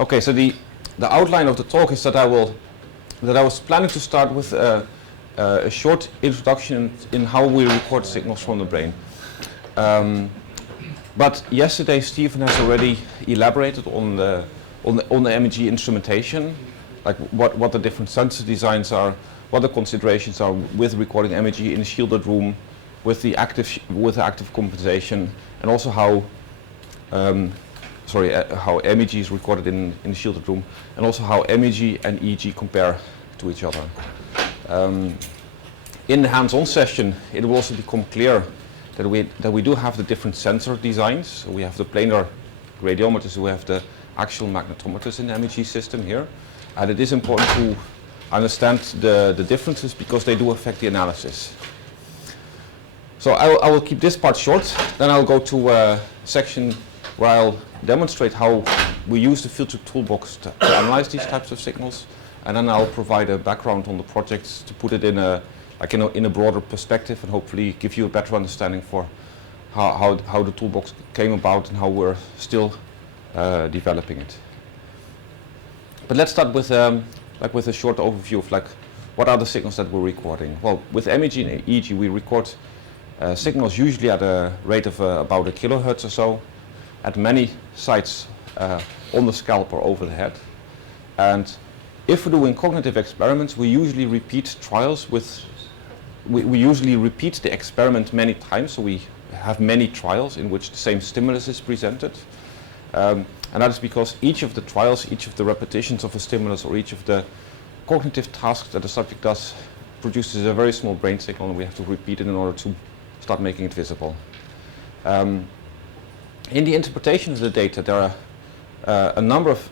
Okay, so the outline of the talk is that I was planning to start with a short introduction in how we record signals from the brain. But yesterday Stephen has already elaborated on the MEG instrumentation, like what the different sensor designs are, what the considerations are with recording MEG in a shielded room, with the active compensation, and also how MEG is recorded in the shielded room, and also how MEG and EEG compare to each other. In the hands-on session, it will also become clear that we do have the different sensor designs. So we have the planar radiometers, we have the actual magnetometers in the MEG system here, and it is important to understand the differences because they do affect the analysis. So I will keep this part short, then I'll go to a section where I'll demonstrate how we use the FieldTrip toolbox to analyze these types of signals, and then I'll provide a background on the project to put it in a broader perspective and hopefully give you a better understanding for how the toolbox came about and how we're still developing it. But let's start with a short overview of what are the signals that we're recording. Well, with MEG and EEG we record signals usually at a rate of about a kilohertz or so, at many sites on the scalp or over the head. And if we're doing cognitive experiments, we usually repeat trials with, we usually repeat the experiment many times, so we have many trials in which the same stimulus is presented. And that is because each of the trials, each of the repetitions of a stimulus, or each of the cognitive tasks that the subject does produces a very small brain signal, and we have to repeat it in order to start making it visible. In the interpretation of the data, there are a number of,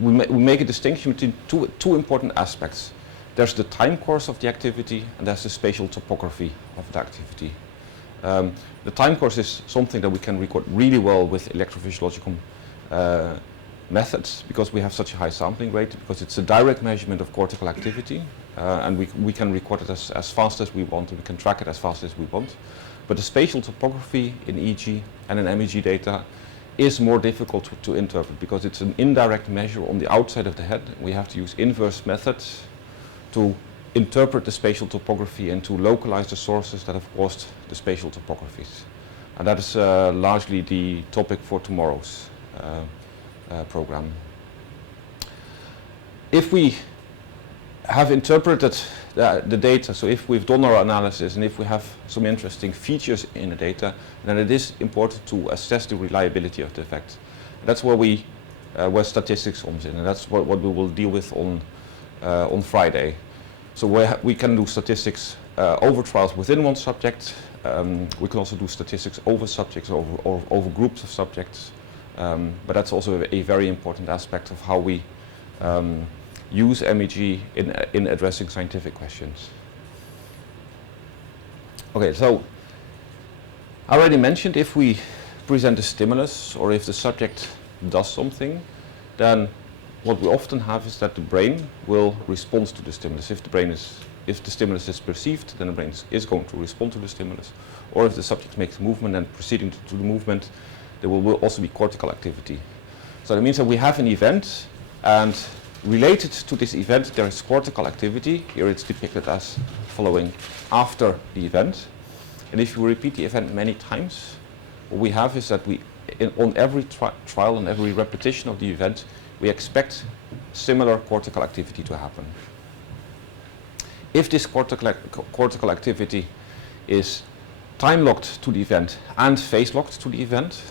we make a distinction between two important aspects. There's the time course of the activity, and there's the spatial topography of the activity. The time course is something that we can record really well with electrophysiological methods because we have such a high sampling rate, because it's a direct measurement of cortical activity, and we can record it as fast as we want, and we can track it as fast as we want. But the spatial topography in EEG and in MEG data is more difficult to interpret because it's an indirect measure on the outside of the head. We have to use inverse methods to interpret the spatial topography and to localize the sources that have caused the spatial topographies. And that is largely the topic for tomorrow's program. If we have interpreted the data, so if we've done our analysis and if we have some interesting features in the data, then it is important to assess the reliability of the effect. That's where statistics comes in, and that's what we will deal with on Friday. So we can do statistics over trials within one subject. We can also do statistics over subjects, over groups of subjects. But that's also a very important aspect of how we use MEG in addressing scientific questions. Okay, so I already mentioned if we present a stimulus or if the subject does something, then what we often have is that the brain will respond to the stimulus. If the stimulus is perceived, then the brain is going to respond to the stimulus. Or if the subject makes a movement, then proceeding to the movement, there will also be cortical activity. So that means that we have an event, and related to this event there is cortical activity. Here it's depicted as following after the event. And if we repeat the event many times, what we have is that on every trial, on every repetition of the event, we expect similar cortical activity to happen. If this cortical activity is time-locked to the event and phase-locked to the event,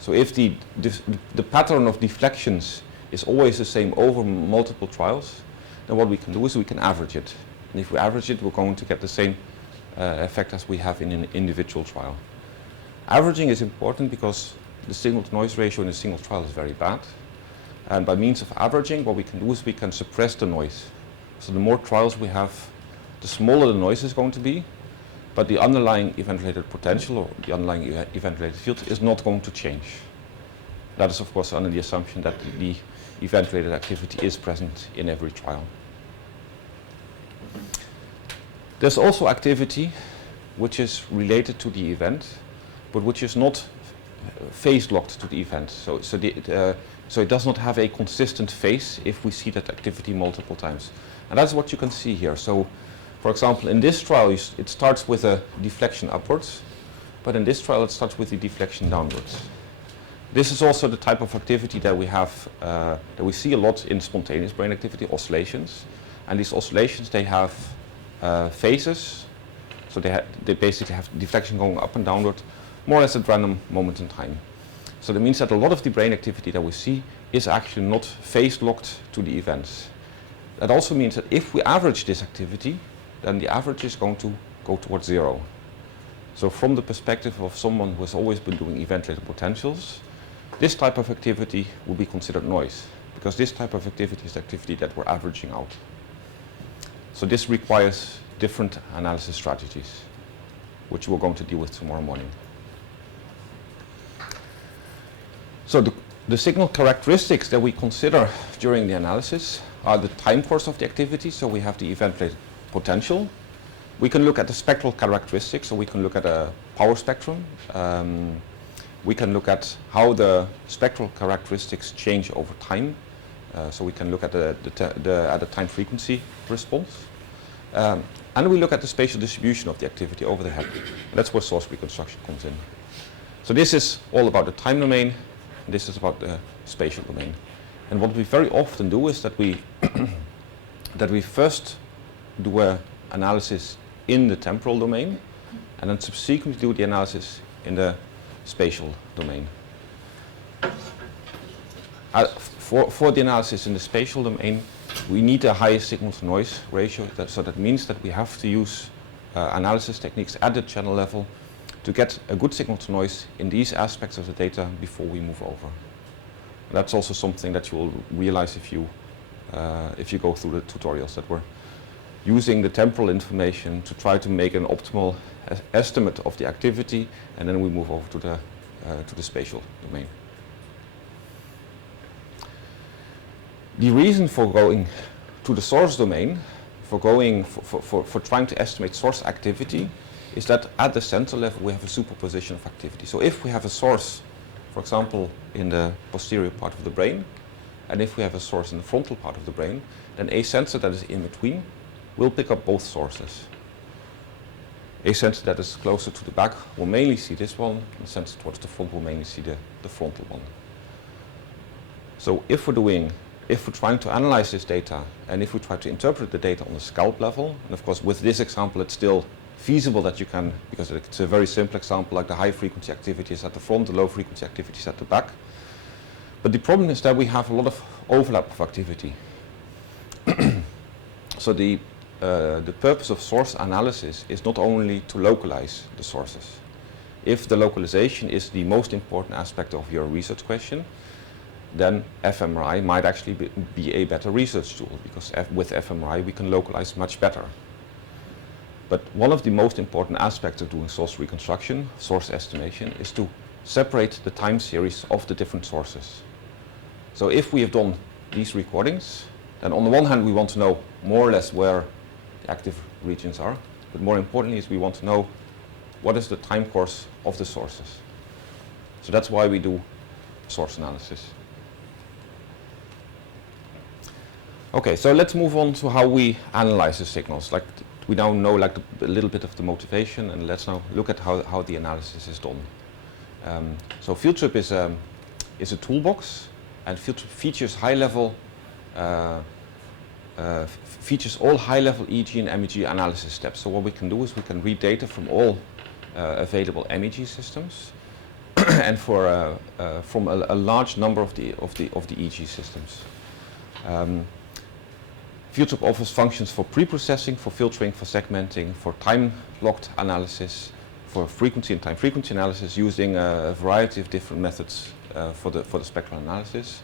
so if the pattern of deflections is always the same over multiple trials, then what we can do is we can average it. And if we average it, we're going to get the same effect as we have in an individual trial. Averaging is important because the signal-to-noise ratio in a single trial is very bad. And by means of averaging, what we can do is we can suppress the noise. So the more trials we have, the smaller the noise is going to be, but the underlying event-related potential or the underlying event-related field is not going to change. That is, of course, under the assumption that the event-related activity is present in every trial. There's also activity which is related to the event, but which is not phase locked to the event. So it does not have a consistent phase if we see that activity multiple times. And that's what you can see here. So, for example, in this trial, it starts with a deflection upwards, but in this trial, it starts with a deflection downwards. This is also the type of activity that we have, that we see a lot in spontaneous brain activity, oscillations. And these oscillations, they have phases. So they basically have deflection going up and downward, more or less at random moment in time. So that means that a lot of the brain activity that we see is actually not phase locked to the events. That also means that if we average this activity, then the average is going to go towards zero. So from the perspective of someone who has always been doing event-related potentials, this type of activity will be considered noise, because this type of activity is the activity that we're averaging out. So this requires different analysis strategies, which we're going to deal with tomorrow morning. So the signal characteristics that we consider during the analysis are the time course of the activity. So we have the event-related potential. We can look at the spectral characteristics, so we can look at a power spectrum. We can look at how the spectral characteristics change over time. So we can look at the time frequency response. And we look at the spatial distribution of the activity over the head. That's where source reconstruction comes in. So this is all about the time domain. This is about the spatial domain. And what we very often do is that we first do an analysis in the temporal domain, and then subsequently do the analysis in the spatial domain. For the analysis in the spatial domain, we need a high signal-to-noise ratio. So that means that we have to use analysis techniques at the channel level to get a good signal-to-noise in these aspects of the data before we move over. That's also something that you will realize if you go through the tutorials, that we're using the temporal information to try to make an optimal estimate of the activity, and then we move over to the spatial domain. The reason for going to the source domain, for trying to estimate source activity, is that at the center level we have a superposition of activity. So if we have a source, for example, in the posterior part of the brain, and if we have a source in the frontal part of the brain, then a sensor that is in between will pick up both sources. A sensor that is closer to the back will mainly see this one, and the sensor towards the front will mainly see the frontal one. So if we're trying to analyze this data, and if we try to interpret the data on the scalp level, and of course with this example it's still feasible that you can, because it's a very simple example, like the high frequency activities at the front, the low frequency activities at the back. But the problem is that we have a lot of overlap of activity. So the purpose of source analysis is not only to localize the sources. If the localization is the most important aspect of your research question, then fMRI might actually be a better research tool, because with fMRI we can localize much better. But one of the most important aspects of doing source reconstruction, source estimation, is to separate the time series of the different sources. So if we have done these recordings, then on the one hand we want to know more or less where the active regions are, but more importantly is we want to know what is the time course of the sources. So that's why we do source analysis. Okay, so let's move on to how we analyze the signals. Like we now know like a little bit of the motivation, and let's now look at how the analysis is done. So FieldTrip is a toolbox, and FieldTrip features features all high-level EEG and MEG analysis steps. So what we can do is we can read data from all available MEG systems, and from a large number of the EEG systems. FieldTrip offers functions for pre-processing, for filtering, for segmenting, for time-locked analysis, for frequency and time frequency analysis, using a variety of different methods for the spectral analysis.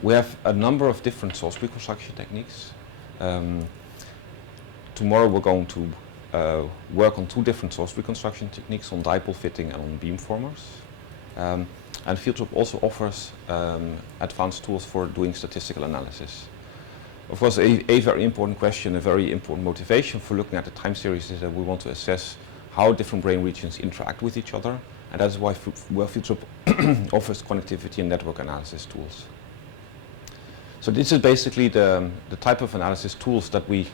We have a number of different source reconstruction techniques. Tomorrow we're going to work on 2 different source reconstruction techniques, on dipole fitting and on beamformers. And FieldTrip also offers advanced tools for doing statistical analysis. Of course, a very important question, a very important motivation for looking at the time series is that we want to assess how different brain regions interact with each other, and that is why FieldTrip offers connectivity and network analysis tools. So this is basically the type of analysis tools that we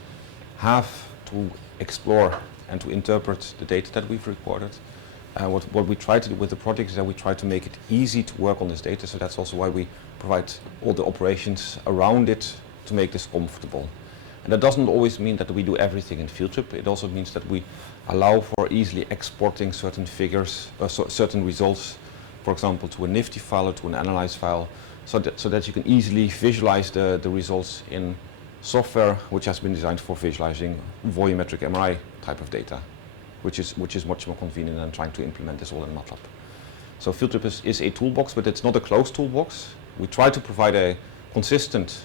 have to explore and to interpret the data that we've recorded. What we try to do with the project is that we try to make it easy to work on this data, so that's also why we provide all the operations around it to make this comfortable. And that doesn't always mean that we do everything in FieldTrip. It also means that we allow for easily exporting certain figures, certain results, for example, to a Nifty file or to an analyze file, so that you can easily visualize the results in software which has been designed for visualizing volumetric MRI type of data, which is much more convenient than trying to implement this all in MATLAB. So FieldTrip is a toolbox, but it's not a closed toolbox. We try to provide a consistent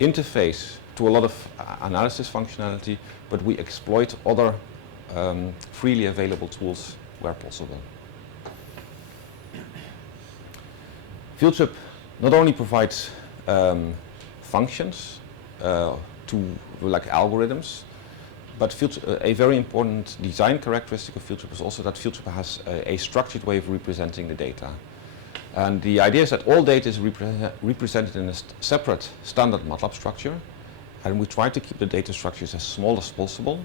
interface to a lot of analysis functionality, but we exploit other freely available tools where possible. FieldTrip not only provides functions like algorithms, but a very important design characteristic of FieldTrip is also that FieldTrip has a structured way of representing the data. And the idea is that all data is represented in a separate standard MATLAB structure, and we try to keep the data structures as small as possible,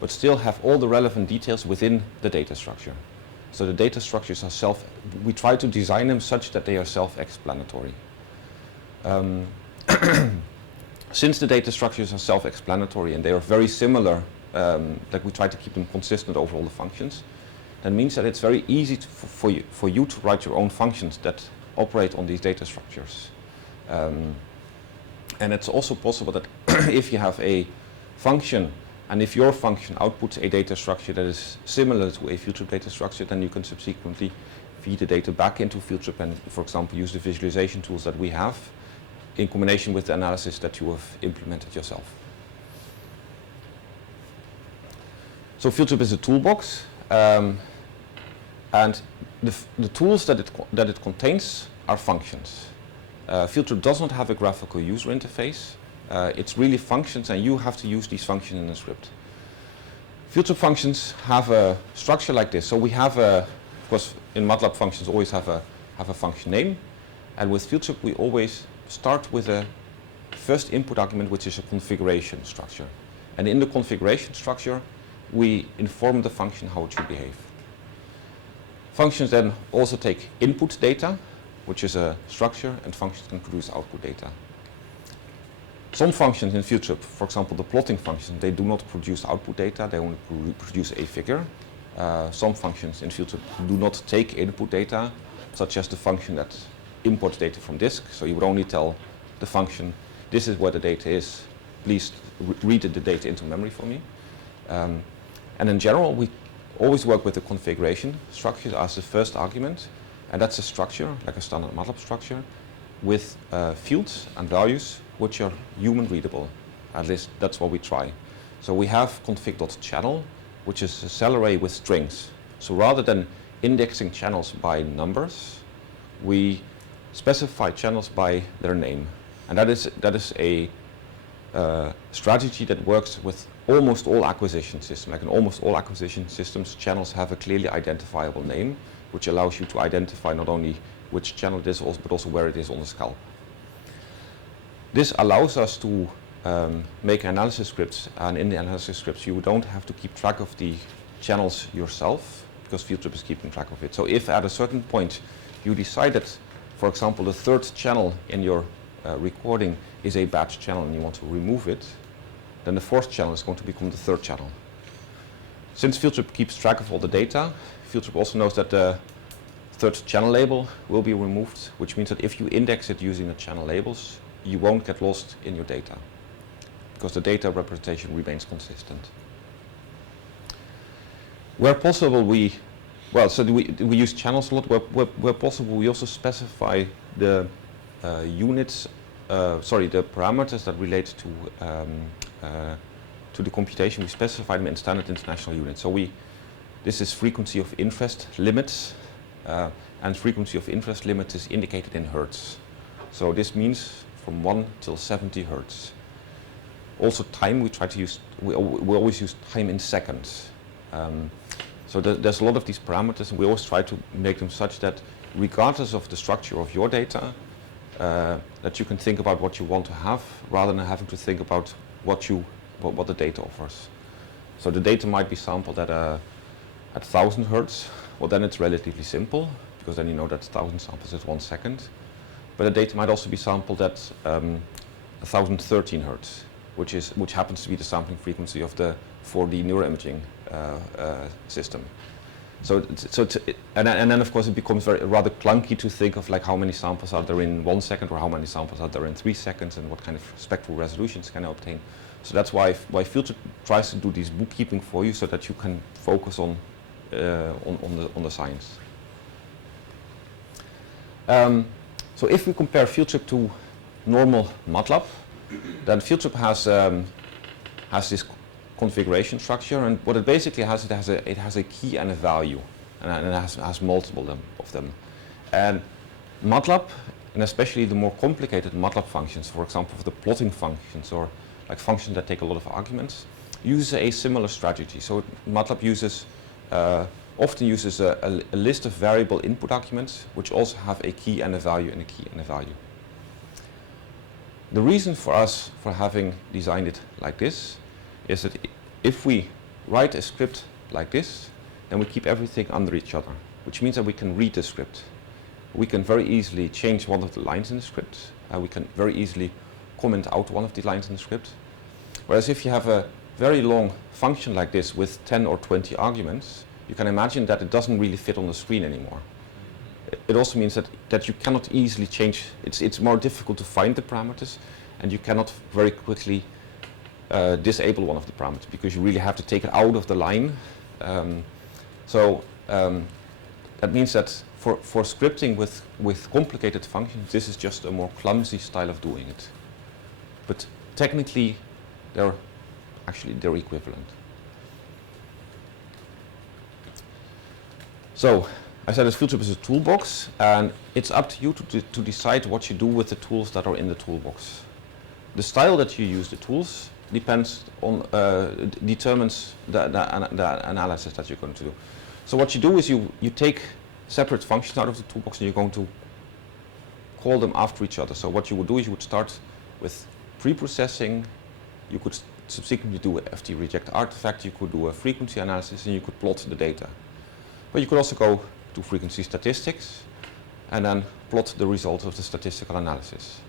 but still have all the relevant details within the data structure. So the data structures are we try to design them such that they are self-explanatory. Since the data structures are self-explanatory and they are very similar, like we try to keep them consistent over all the functions, that means that it's very easy for you to write your own functions that operate on these data structures. And it's also possible that if you have a function, and if your function outputs a data structure that is similar to a FieldTrip data structure, then you can subsequently feed the data back into FieldTrip and, for example, use the visualization tools that we have in combination with the analysis that you have implemented yourself. So FieldTrip is a toolbox, and the tools that it contains are functions. FieldTrip does not have a graphical user interface. It's really functions, and you have to use these functions in a script. FieldTrip functions have a structure like this. So we have of course, in MATLAB functions always have a function name, and with FieldTrip we always start with a first input argument, which is a configuration structure. And in the configuration structure, we inform the function how it should behave. Functions then also take input data, which is a structure, and functions can produce output data. Some functions in FieldTrip, for example the plotting function, they do not produce output data, they only produce a figure. Some functions in FieldTrip do not take input data, such as the function that imports data from disk, so you would only tell the function, this is where the data is, please read the data into memory for me. And in general, we always work with the configuration structure as the first argument, and that's a structure, like a standard MATLAB structure, with fields and values which are human readable. At least that's what we try. So we have config.channel, which is a cell array with strings. So rather than indexing channels by numbers, we specify channels by their name. And that is a strategy that works with almost all acquisition systems. Like in almost all acquisition systems, channels have a clearly identifiable name, which allows you to identify not only which channel it is, but also where it is on the scalp. This allows us to make analysis scripts, and in the analysis scripts you don't have to keep track of the channels yourself, because FieldTrip is keeping track of it. So if at a certain point you decide that, for example, the third channel in your recording is a bad channel and you want to remove it, then the fourth channel is going to become the third channel. Since FieldTrip keeps track of all the data, FieldTrip also knows that the third channel label will be removed, which means that if you index it using the channel labels, you won't get lost in your data, because the data representation remains consistent. Where possible, we use channels a lot. Where possible, we also specify the the parameters that relate to the computation. We specify them in standard international units. So this is frequency of interest limits, and frequency of interest limit is indicated in hertz. So this means from 1 till 70 hertz. Also time, we always use time in seconds. So there's a lot of these parameters, and we always try to make them such that regardless of the structure of your data, that you can think about what you want to have rather than having to think about what the data offers. So the data might be sampled at 1000 hertz. Well, then it's relatively simple, because then you know that 1000 samples is 1 second. But the data might also be sampled at 1013 hertz, which happens to be the sampling frequency of the 4D neuroimaging system. And then of course it becomes rather clunky to think of like how many samples are there in 1 second or how many samples are there in 3 seconds and what kind of spectral resolutions can I obtain. So that's why FieldTrip tries to do this bookkeeping for you so that you can focus on the science. So if we compare FieldTrip to normal MATLAB, then FieldTrip has this configuration structure, and what it basically has, it has a key and a value, and it has multiple of them. And MATLAB, and especially the more complicated MATLAB functions, for example, for the plotting functions or like functions that take a lot of arguments, uses a similar strategy. So MATLAB often uses a list of variable input arguments, which also have a key and a value and a key and a value. The reason for us for having designed it like this is that if we write a script like this, then we keep everything under each other, which means that we can read the script. We can very easily change one of the lines in the script. We can very easily comment out one of the lines in the script. Whereas if you have a very long function like this with 10 or 20 arguments, you can imagine that it doesn't really fit on the screen anymore. It also means that you cannot easily change. It's more difficult to find the parameters, and you cannot very quickly disable one of the parameters because you really have to take it out of the line. That means that for scripting with complicated functions, this is just a more clumsy style of doing it. But technically, they're equivalent. So I said that FieldTrip is a toolbox, and it's up to you to decide what you do with the tools that are in the toolbox. The style that you use the tools determines the analysis that you're going to do. So what you do is you take separate functions out of the toolbox and you're going to call them after each other. So what you would do is you would start with pre-processing. You could subsequently do a FT reject artifact, you could do a frequency analysis, and you could plot the data. But you could also go to frequency statistics and then plot the results of the statistical analysis.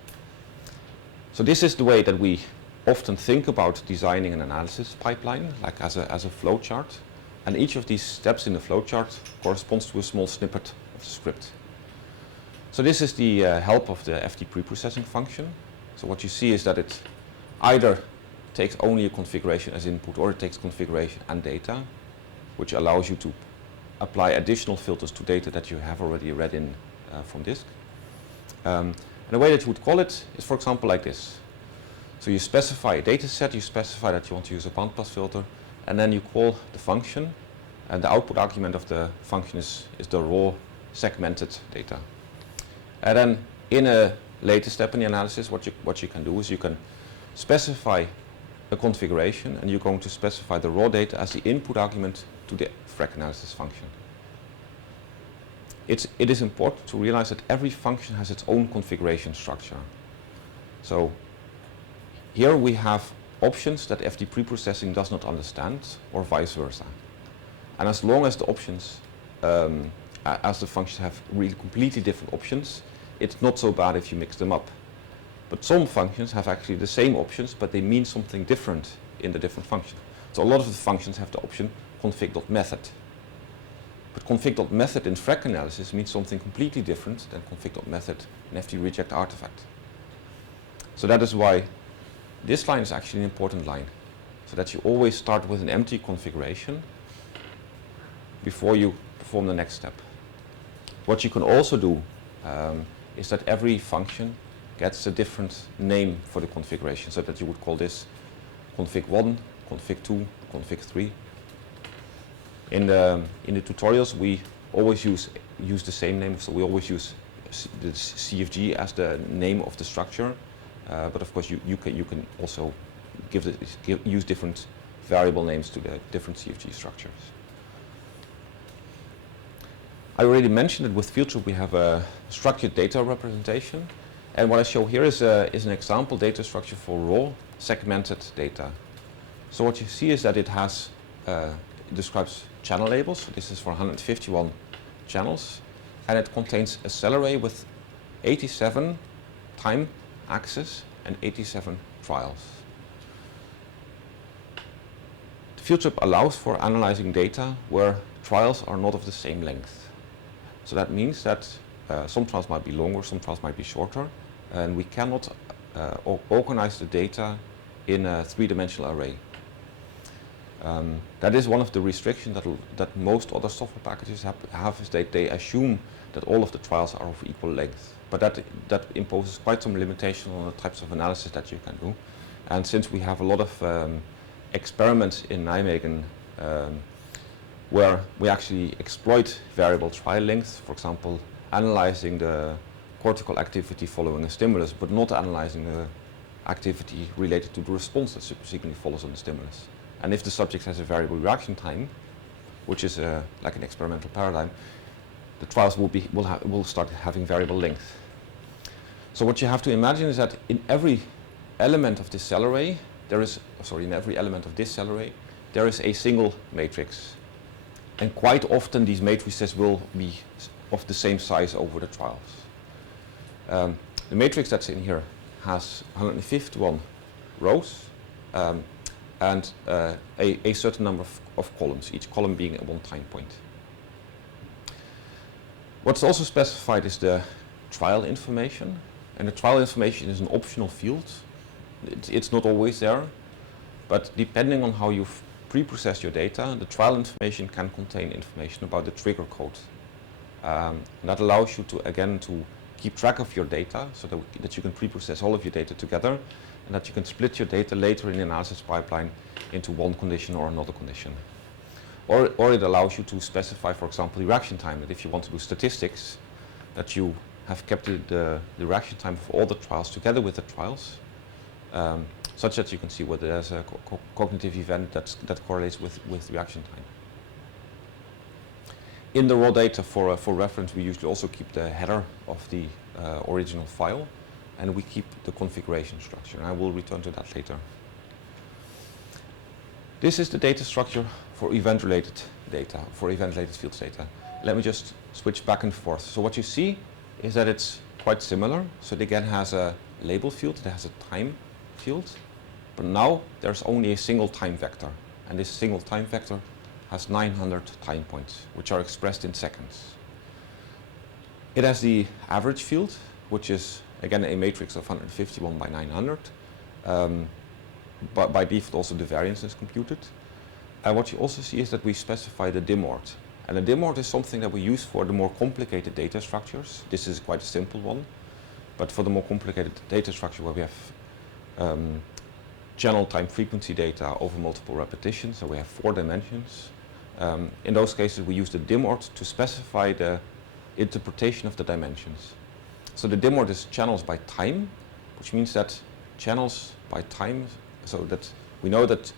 So this is the way that we often think about designing an analysis pipeline, like as a flow chart. And each of these steps in the flow chart corresponds to a small snippet of the script. So this is the help of the FT preprocessing function. So what you see is that it either takes only a configuration as input, or it takes configuration and data, which allows you to apply additional filters to data that you have already read in from disk. And the way that you would call it is, for example, like this. So you specify a data set, you specify that you want to use a bandpass filter, and then you call the function, and the output argument of the function is the raw segmented data. And then in a later step in the analysis, what you can do is you can specify a configuration, and you're going to specify the raw data as the input argument to the FREC analysis function. It is important to realize that every function has its own configuration structure. So here we have options that FT preprocessing does not understand, or vice versa. And as long as the options, as the functions have really completely different options, it's not so bad if you mix them up. But some functions have actually the same options, but they mean something different in the different functions. So a lot of the functions have the option config.method. But config.method in FREC analysis means something completely different than config.method in FT reject artifact. So that is why this line is actually an important line, so that you always start with an empty configuration before you perform the next step. What you can also do is that every function gets a different name for the configuration, so that you would call this config 1, config 2, config 3. In the tutorials, we always use the same name, so we always use the CFG as the name of the structure. But of course, you can also use different variable names to the different CFG structures. I already mentioned that with FieldTrip we have a structured data representation, and what I show here is an example data structure for raw segmented data. So what you see is that it has it describes channel labels. So this is for 151 channels, and it contains a cell array with 87 time axes and 87 trials. FieldTrip allows for analyzing data where trials are not of the same length. So that means that some trials might be longer, some trials might be shorter, and we cannot organize the data in a three-dimensional array. That is one of the restrictions that most other software packages have is that they assume that all of the trials are of equal length. But that imposes quite some limitation on the types of analysis that you can do. And since we have a lot of experiments in NatMEG where we actually exploit variable trial lengths, for example, analyzing the cortical activity following a stimulus, but not analyzing the activity related to the response that subsequently follows on the stimulus. And if the subject has a variable reaction time, which is like an experimental paradigm, the trials will start having variable length. So what you have to imagine is that in every element of this cell array, in every element of this cell array, there is a single matrix. And quite often these matrices will be of the same size over the trials. The matrix that's in here has 151 rows and a certain number of columns, each column being a one time point. What's also specified is the trial information, and the trial information is an optional field. It's not always there, but depending on how you've pre-processed your data, the trial information can contain information about the trigger code. And that allows you to keep track of your data so that you can pre-process all of your data together, and that you can split your data later in the analysis pipeline into one condition or another condition. Or it allows you to specify, for example, the reaction time, that if you want to do statistics, that you have kept the reaction time of all the trials together with the trials, such that you can see whether there's a cognitive event that correlates with reaction time. In the raw data for reference, we usually also keep the header of the original file, and we keep the configuration structure. And I will return to that later. This is the data structure for event-related data, for event-related fields data. Let me just switch back and forth. So what you see is that it's quite similar. So it again has a label field, it has a time field, but now there's only a single time vector, and this single time vector has 900 time points, which are expressed in seconds. It has the average field, which is again a matrix of 151 by 900. But by default also the variance is computed. And what you also see is that we specify the dim ord. And the dim ord is something that we use for the more complicated data structures. This is quite a simple one. But for the more complicated data structure where we have channel time frequency data over multiple repetitions, so we have 4 dimensions. In those cases we use the dim ord to specify the interpretation of the dimensions. So the dim ord is channels by time, which means that channels by time, so that we know that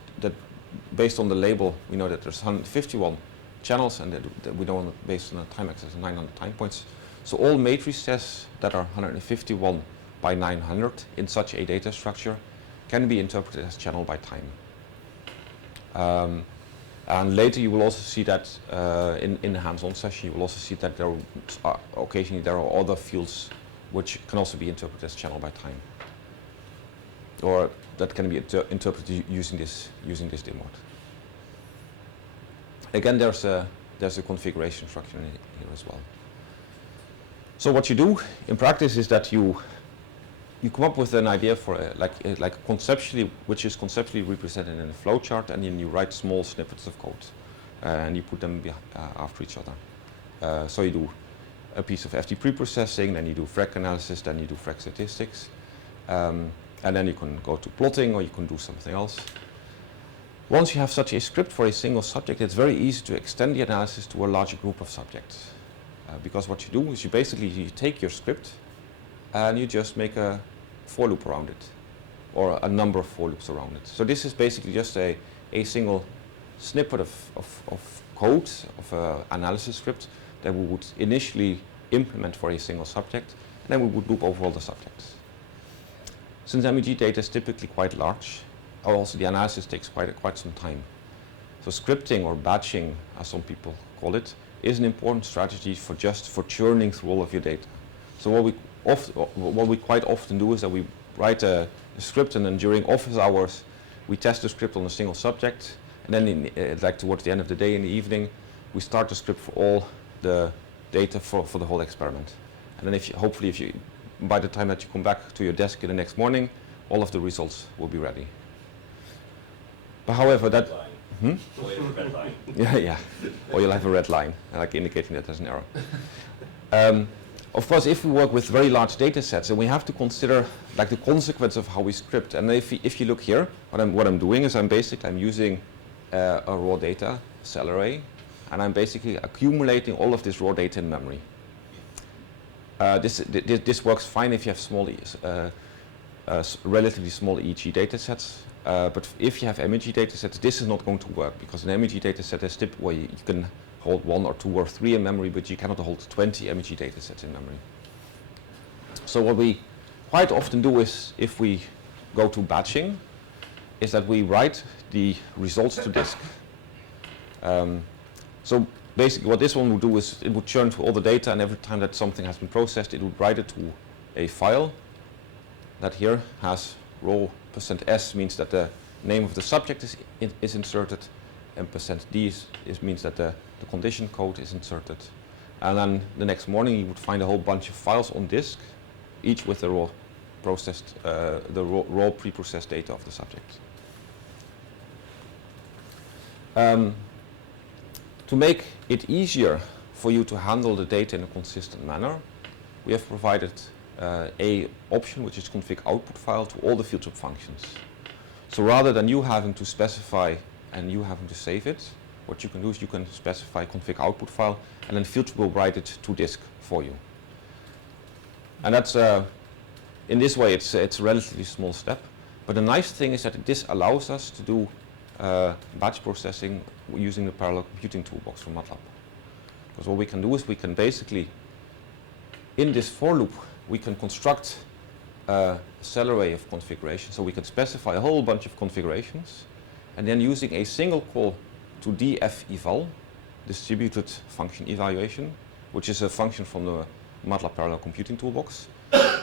based on the label, we know that there's 151 channels, and that we know based on the time axis 900 time points. So all matrices that are 151 by 900 in such a data structure can be interpreted as channel by time. And later you will also see that in the hands-on session, you will also see that occasionally there are other fields which can also be interpreted as channel by time, or that can be interpreted using this dim ord. Again, there's a configuration structure in here as well. So what you do in practice is that you come up with an idea for like conceptually, which is conceptually represented in a flowchart, and then you write small snippets of code, and you put them after each other. So you do a piece of FT preprocessing, then you do frag analysis, then you do frag statistics, and then you can go to plotting, or you can do something else. Once you have such a script for a single subject, it's very easy to extend the analysis to a larger group of subjects. Because what you do is you take your script and you just make a for loop around it, or a number of for loops around it. So this is basically just a a single snippet of code, of an analysis script that we would initially implement for a single subject, and then we would loop over all the subjects. Since MEG data is typically quite large, also the analysis takes quite some time. So scripting, or batching, as some people call it, is an important strategy for churning through all of your data. So what we quite often do is that we write a script, and then during office hours we test the script on a single subject, and then like towards the end of the day, in the evening, we start the script for all the data for the whole experiment. And then hopefully by the time that you come back to your desk in the next morning, all of the results will be ready. But however, that yeah, or you'll have a red line, like indicating that there's an error. Of course, if we work with very large data sets, then we have to consider like the consequence of how we script. And if you look here, what I'm doing is I'm using a raw data cell array, and I'm basically accumulating all of this raw data in memory. This works fine if you have relatively small EEG data sets. But if you have MEG data sets, this is not going to work, because an MEG data set is typically you can hold 1 or 2 or 3 in memory, but you cannot hold 20 MEG data sets in memory. So what we quite often do is, if we go to batching, is that we write the results to disk. So basically what this one would do is it would churn through all the data, and every time that something has been processed, it would write it to a file that here has row %s means that the name of the subject is inserted, and %d means that the condition code is inserted. And then the next morning you would find a whole bunch of files on disk, each with the raw pre-processed data of the subject. To make it easier for you to handle the data in a consistent manner, we have provided a option which is config output file to all the FieldTrip functions. So rather than you having to specify and you having to save it, what you can do is you can specify config output file, and then FieldTrip will write it to disk for you. And that's in this way it's a relatively small step, but the nice thing is that this allows us to do batch processing using the parallel computing toolbox from MATLAB. Because what we can do is we can basically, in this for loop, we can construct a cell array of configurations. So we can specify a whole bunch of configurations, and then using a single call to df-eval, distributed function evaluation, which is a function from the MATLAB parallel computing toolbox,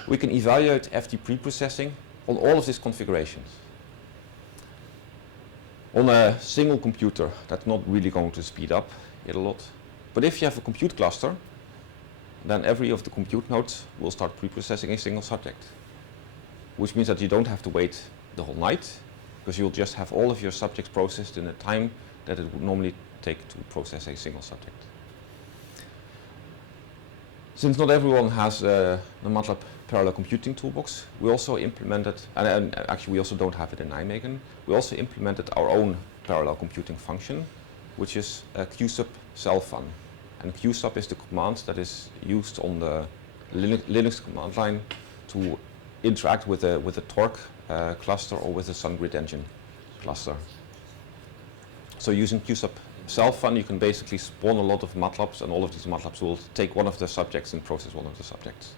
we can evaluate FT preprocessing on all of these configurations. On a single computer, that's not really going to speed up it a lot. But if you have a compute cluster, then every of the compute nodes will start preprocessing a single subject, which means that you don't have to wait the whole night, because you'll just have all of your subjects processed in the time that it would normally take to process a single subject. Since not everyone has the MATLAB parallel computing toolbox, we also implemented, and actually we also don't have it in NatMEG, we also implemented our own parallel computing function, which is qsub selfun. And qsub is the command that is used on the Linux command line to interact with a Torque cluster or with a SunGrid engine cluster. So using qsub selfun, you can basically spawn a lot of MATLABs, and all of these MATLABs will take one of the subjects and process one of the subjects.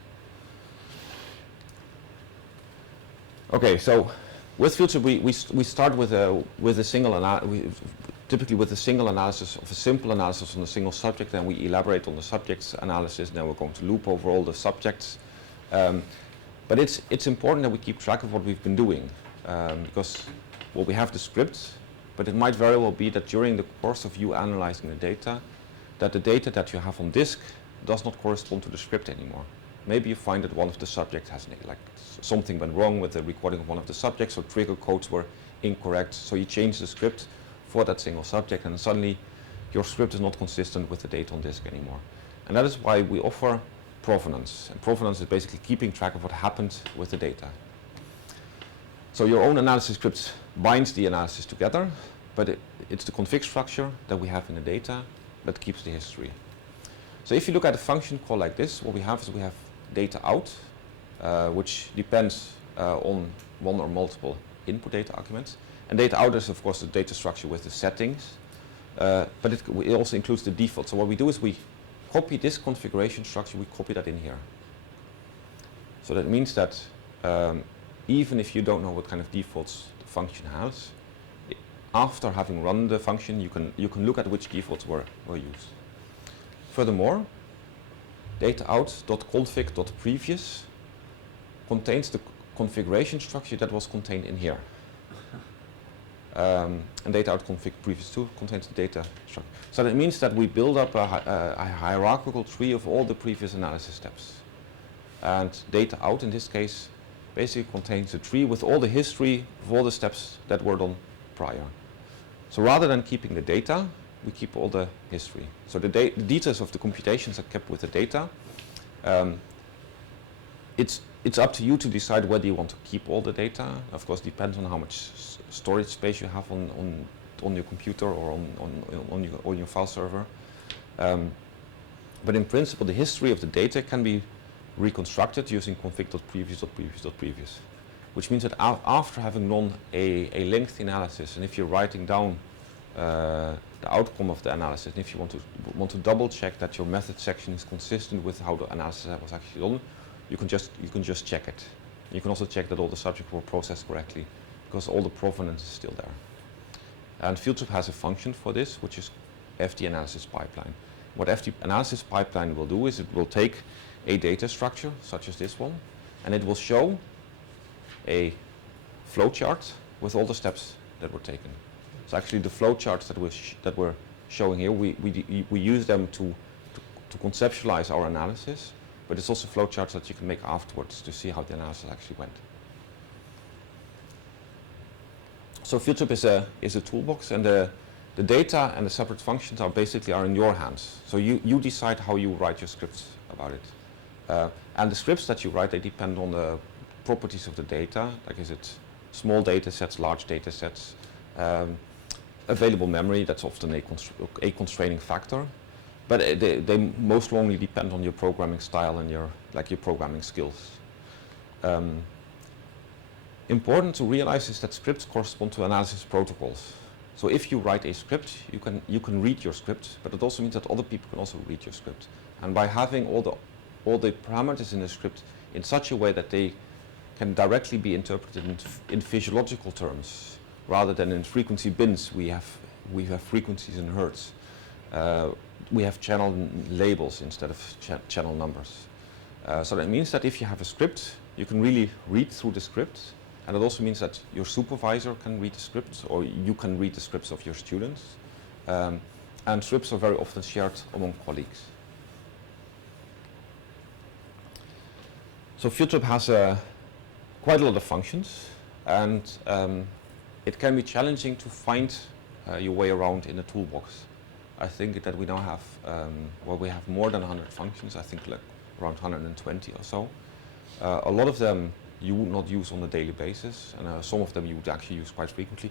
Okay, so with FieldTrip we start with a single typically with a single analysis of a simple analysis on a single subject, then we elaborate on the subject's analysis, and then we're going to loop over all the subjects. But it's important that we keep track of what we've been doing, because well, we have the scripts, but it might very well be that during the course of you analyzing the data, that the data that you have on disk does not correspond to the script anymore. Maybe you find that one of the subjects has something went wrong with the recording of one of the subjects, or trigger codes were incorrect, so you change the script for that single subject, and suddenly your script is not consistent with the data on disk anymore. And that is why we offer Provenance. And Provenance is basically keeping track of what happened with the data. So your own analysis script binds the analysis together, but it's the config structure that we have in the data that keeps the history. So if you look at a function call like this, what we have is we have data out, which depends on one or multiple input data arguments. And data out is of course the data structure with the settings, but it also includes the default. So what we do is we copy this configuration structure, we copy that in here. So that means that even if you don't know what kind of defaults the function has, after having run the function, you can look at which defaults were used. Furthermore, dataout.config.previous contains the configuration structure that was contained in here. And dataout.config previous too contains the data structure. So that means that we build up a hierarchical tree of all the previous analysis steps. And dataout in this case basically contains a tree with all the history of all the steps that were done prior. So rather than keeping the data, we keep all the history. So the details of the computations are kept with the data. It's up to you to decide whether you want to keep all the data. Of course, depends on how much storage space you have on your computer or on your file server. But in principle, the history of the data can be reconstructed using config.previous.previous.previous, which means that after having done a lengthy analysis, and if you're writing down the outcome of the analysis, and if you want to double check that your method section is consistent with how the analysis was actually done, you can just check it. You can also check that all the subjects were processed correctly, because all the provenance is still there. And FieldTrip has a function for this, which is FD analysis pipeline. What FD analysis pipeline will do is it will take a data structure, such as this one, and it will show a flowchart with all the steps that were taken. So actually the flowcharts that we're showing here, we use them to conceptualize our analysis, but it's also flowcharts that you can make afterwards to see how the analysis actually went. So FieldTrip is a toolbox, and the data and the separate functions are basically in your hands. So you decide how you write your scripts about it. And the scripts that you write, they depend on the properties of the data, like is it small data sets, large data sets, available memory, that's often a constraining factor. But they most strongly depend on your programming style and your programming skills. Important to realize is that scripts correspond to analysis protocols. So if you write a script, you can read your script, but it also means that other people can also read your script. And by having all the parameters in the script in such a way that they can directly be interpreted in physiological terms, rather than in frequency bins, we have frequencies in hertz. We have channel labels instead of channel numbers. So that means that if you have a script, you can really read through the script, and it also means that your supervisor can read the scripts, or you can read the scripts of your students. And scripts are very often shared among colleagues. So FieldTrip has quite a lot of functions, and it can be challenging to find your way around in the toolbox. I think that we now have, we have more than 100 functions, I think like around 120 or so. A lot of them you would not use on a daily basis, and some of them you would actually use quite frequently.